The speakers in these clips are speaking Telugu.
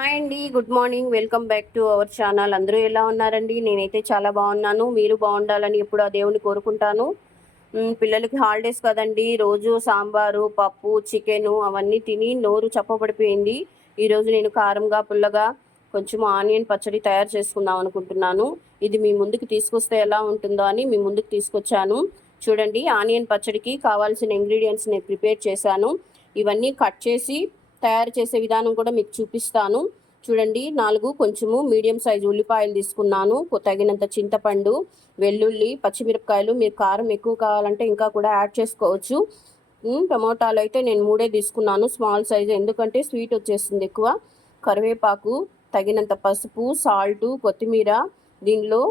హాయ్ అండి, good morning. Welcome back to our channel. అందరూ ఎలా ఉన్నారండి? నేనైతే చాలా బాగున్నాను. మీరు బాగుండాలని ఎప్పుడు ఆ దేవుని కోరుకుంటాను. పిల్లలకి హాలిడేస్ కదండి. రోజు సాంబారు, పప్పు, చికెను అవన్నీ తిని నోరు చప్పబడిపోయింది. ఈరోజు నేను కారంగా, పుల్లగా కొంచెం ఆనియన్ పచ్చడి తయారు చేసుకుందాం అనుకుంటున్నాను. ఇది మీ ముందుకు తీసుకొస్తే ఎలా ఉంటుందో అని మీ ముందుకు తీసుకొచ్చాను. చూడండి, ఆనియన్ పచ్చడికి కావాల్సిన ఇంగ్రీడియంట్స్ నేను ప్రిపేర్ చేశాను. ఇవన్నీ కట్ చేసి తయారు చేసే విధానం కూడా మీకు చూపిస్తాను. చూడండి, 4 కొంచెము మీడియం సైజు ఉల్లిపాయలు తీసుకున్నాను. తగినంత చింతపండు, వెల్లుల్లి, పచ్చిమిరపకాయలు. మీరు కారం ఎక్కువ కావాలంటే ఇంకా కూడా యాడ్ చేసుకోవచ్చు. టమోటాలు అయితే నేను 3 తీసుకున్నాను, స్మాల్ సైజు, ఎందుకంటే స్వీట్ వచ్చేస్తుంది ఎక్కువ. కరివేపాకు, తగినంత పసుపు, సాల్టు, కొత్తిమీర. దీనిలో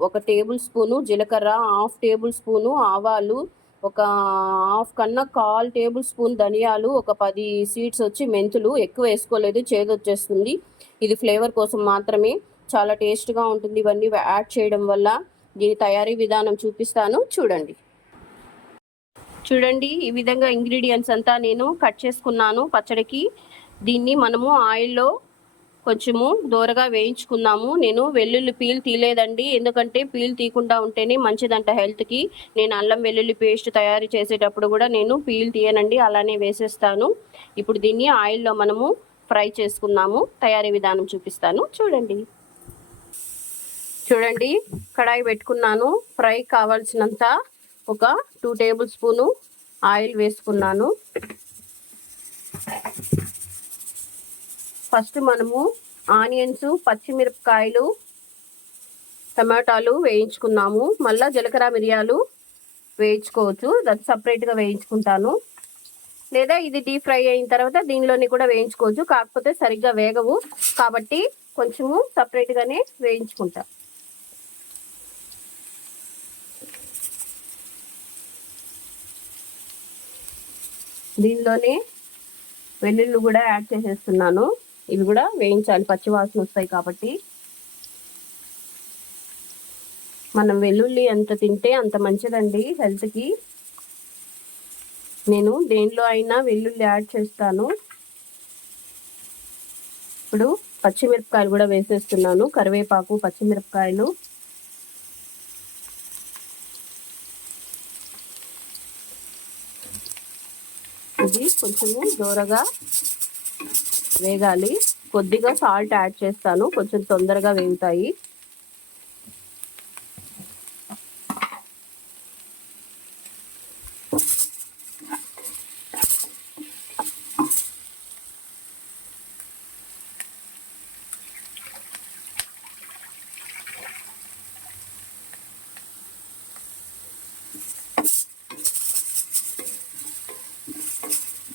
1 టేబుల్ స్పూను జీలకర్ర, 1/2 టేబుల్ స్పూను ఆవాలు, ఒక 1/2 కన్నా 1/4 టేబుల్ స్పూన్ ధనియాలు, ఒక 10 సీడ్స్ వచ్చి మెంతులు. ఎక్కువ వేసుకోలేదు, చేదొచ్చేస్తుంది. ఇది ఫ్లేవర్ కోసం మాత్రమే. చాలా టేస్ట్గా ఉంటుంది ఇవన్నీ యాడ్ చేయడం వల్ల. దీని తయారీ విధానం చూపిస్తాను, చూడండి. చూడండి, ఈ విధంగా ఇంగ్రీడియంట్స్ అంతా నేను కట్ చేసుకున్నాను పచ్చడికి. దీన్ని మనము ఆయిల్లో కొంచెము దూరగా వేయించుకుందాము. నేను వెల్లుల్లి పీల్ తీయలేదండి, ఎందుకంటే పీల్ తీయకుండా ఉంటేనే మంచిదంట హెల్త్కి. నేను అల్లం వెల్లుల్లి పేస్ట్ తయారు చేసేటప్పుడు కూడా నేను పీల్ తీయనండి, అలానే వేసేస్తాను. ఇప్పుడు దీన్ని ఆయిల్లో మనము ఫ్రై చేసుకుందాము. తయారీ విధానం చూపిస్తాను, చూడండి. చూడండి, కడాయి పెట్టుకున్నాను. ఫ్రై కావాల్సినంత ఒక 2 టేబుల్ స్పూను ఆయిల్ వేసుకున్నాను. ఫస్ట్ మనము ఆనియన్స్, పచ్చిమిరపకాయలు, టమాటాలు వేయించుకున్నాము. మళ్ళీ జీలకర్ర, మిరియాలు వేయించుకోవచ్చు, అది సపరేట్గా వేయించుకుంటాను. లేదా ఇది డీప్ ఫ్రై అయిన తర్వాత దీనిలోని కూడా వేయించుకోవచ్చు, కాకపోతే సరిగ్గా వేగవు కాబట్టి కొంచెము సపరేట్గానే వేయించుకుంటా. దీనిలోనే వెల్లుల్లి కూడా యాడ్ చేసేస్తున్నాను. ఇవి కూడా వేయించాలి, పచ్చివాసన వస్తాయి కాబట్టి. మనం వెల్లుల్లి ఎంత తింటే అంత మంచిదండి హెల్త్కి. నేను దేనిలో అయినా వెల్లుల్లి యాడ్ చేస్తాను. ఇప్పుడు పచ్చిమిరపకాయలు కూడా వేసేస్తున్నాను, కరివేపాకు, పచ్చిమిరపకాయలు. ఇది కొంచెము దూరగా వేగాలి. కొద్దిగా సాల్ట్ యాడ్ చేస్తాను, కొంచెం తొందరగా వేగుతాయి.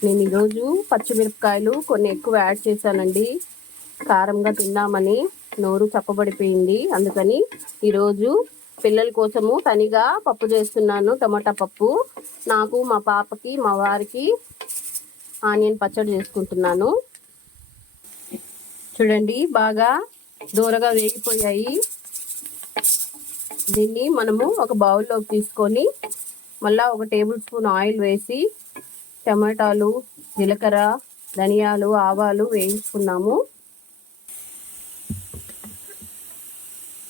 నేను ఈరోజు పచ్చిమిరపకాయలు కొన్ని ఎక్కువ యాడ్ చేశానండి, కారంగా తిన్నామని నోరు చప్పబడిపోయింది. అందుకని ఈరోజు పిల్లల కోసము తనిగా పప్పు చేస్తున్నాను, టమాటా పప్పు. నాకు, మా పాపకి, మా వారికి ఆనియన్ పచ్చడి చేసుకుంటున్నాను. చూడండి, బాగా దూరగా వేగిపోయాయి. దీన్ని మనము ఒక బౌల్లోకి తీసుకొని మళ్ళీ 1 టేబుల్ స్పూన్ ఆయిల్ వేసి టమాటాలు, జీలకర్ర, ధనియాలు, ఆవాలు వేయించుకున్నాము.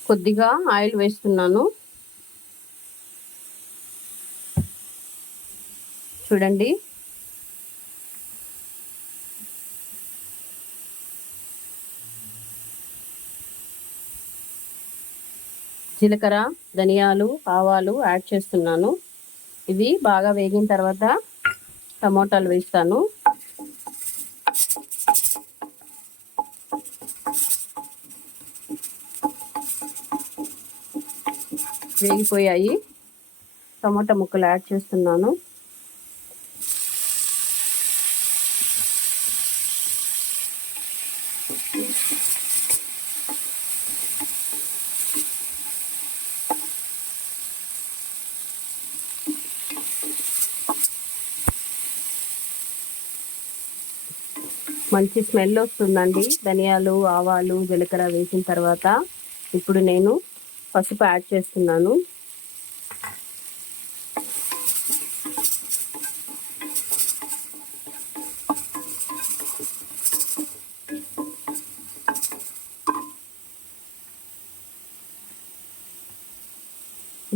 కొద్దిగా ఆయిల్ వేస్తున్నాను. చూడండి, జీలకర్ర, ధనియాలు, ఆవాలు యాడ్ చేస్తున్నాను. ఇవి బాగా వేగిన తర్వాత టమోటాలు వేస్తాను. వేగిపోయాయి, టమోటా ముక్కలు యాడ్ చేస్తున్నాను. మంచి స్మెల్ వస్తుందండి ధనియాలు, ఆవాలు, జీలకర్ర వేసిన తర్వాత. ఇప్పుడు నేను పసుపు యాడ్ చేస్తున్నాను.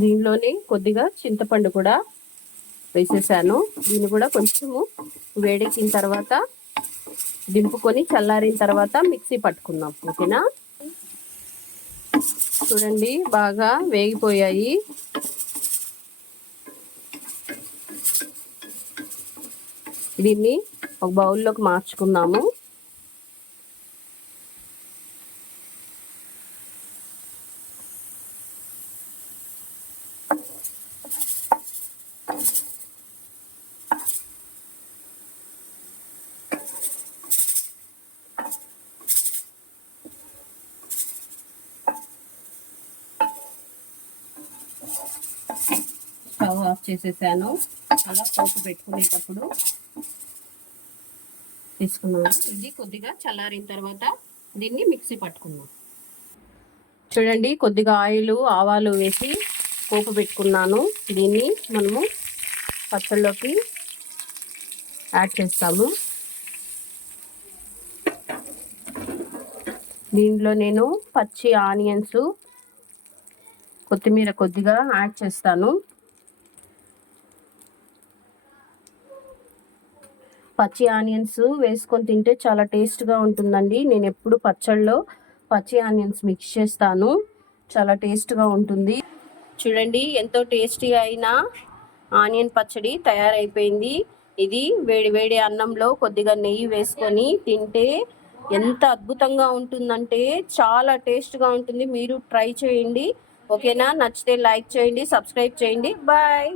దీనిలోనే కొద్దిగా చింతపండు కూడా వేసేసాను. దీన్ని కూడా కొంచెము వేడెక్కిన తర్వాత దింపుకొని చల్లారిన తర్వాత మిక్సీ పట్టుకుందాం. ఓకేనా? చూడండి బాగా వేగిపోయాయి. దీన్ని ఒక బౌల్లోకి మార్చుకుందాము. స్టవ్ ఆఫ్ చేసేసాను. అలా పోపు పెట్టుకునేటప్పుడు తీసుకున్నాను. ఇది కొద్దిగా చల్లారిన తర్వాత దీన్ని మిక్సీ పట్టుకున్నాం. చూడండి కొద్దిగా ఆయిల్ ఆవాలు వేసి పోపు పెట్టుకున్నాను. దీన్ని మనము పచ్చళ్ళలోకి యాడ్ చేస్తాము. దీంట్లో నేను పచ్చి ఆనియన్స్, కొత్తిమీర కొద్దిగా యాడ్ చేస్తాను. పచ్చి ఆనియన్స్ వేసుకొని తింటే చాలా టేస్ట్గా ఉంటుందండి. నేను ఎప్పుడు పచ్చళ్ళలో పచ్చి ఆనియన్స్ మిక్స్ చేస్తాను. చాలా టేస్ట్గా ఉంటుంది. చూడండి ఎంతో టేస్టీగా అయిన ఆనియన్ పచ్చడి తయారైపోయింది. ఇది వేడి వేడి అన్నంలో కొద్దిగా నెయ్యి వేసుకొని తింటే ఎంత అద్భుతంగా ఉంటుందంటే చాలా టేస్ట్గా ఉంటుంది. మీరు ట్రై చేయండి. ఓకేనా? నచ్చితే లైక్ చేయండి, సబ్స్క్రైబ్ చేయండి. బాయ్.